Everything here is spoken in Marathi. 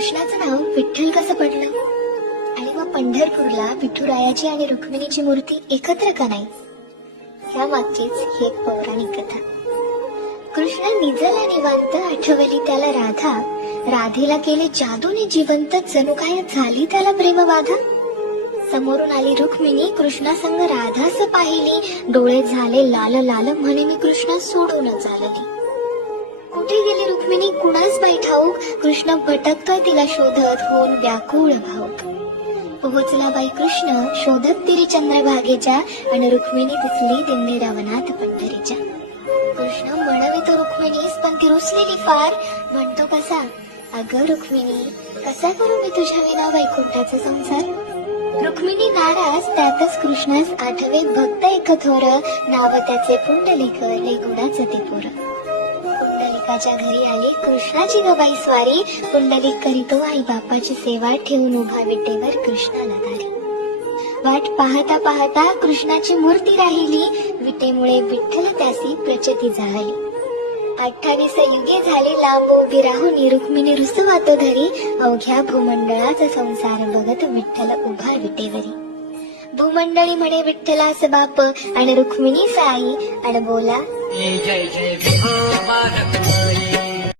कृष्णाचं नाव विठ्ठल कसं पडलं आणि मग पंढरपूरला विठुरायाची आणि रुक्मिणीची मूर्ती एकत्र का नाही, ह्या मागचीच ही एक पौराणिक कथा. कृष्ण निजला निवांत, आठवली त्याला राधा, राधेला केले जादूने जिवंत, जणू काय झाली त्याला प्रेमबाधा. समोरून आली रुक्मिणी, कृष्णासंग राधास पाहिली, डोळे झाले लाल लाल, म्हणे मी कृष्णा सोडून चालली. कुठे गेली रुक्मिणी कुणास बाई ठाऊक, कृष्ण भटकतोय तिला शोधत, होऊन व्याकुळ भाऊक. पोहोचला बाई कृष्ण शोधत तिरी चंद्रभागेच्या, आणि रुक्मिणी दिसली दिंडीरा वनात पंढरीच्या. कृष्ण म्हणवितो रुक्मिणीस, पण ती रुसलेली फार, म्हणतो कसा, अगं रुक्मिणी कसा करू मी तुझ्या विना वैकुंठाचा संसार. रुक्मिणी नाराज, त्यातच कृष्णास आठवे भक्त एक थोर, नाव त्याचे पुंडलिक, लय गुणाचं ते पोर. पुंडलिकाच्या घरी आली कृष्णाची गबाई स्वारी, पुंडलिक करीतो आई बापाची सेवा, ठेवून उभा विटेवर कृष्णाला दारी. वाट पाहता पाहता कृष्णाची मूर्ती राहिली, विटेमुळे विठ्ठल त्यासी प्रचिती झाली. 28 युगे झाली लांब उभी राहुनी, रुक्मिणी रुसवातो धरी, अवघ्या भूमंडळाचा संसार बघत विठ्ठल उभा विटेवरी. भूमंडळी म्हणे विठ्ठलास बाप, आणि रुक्मिणी साई, आणि बोला जय जय विठो बालक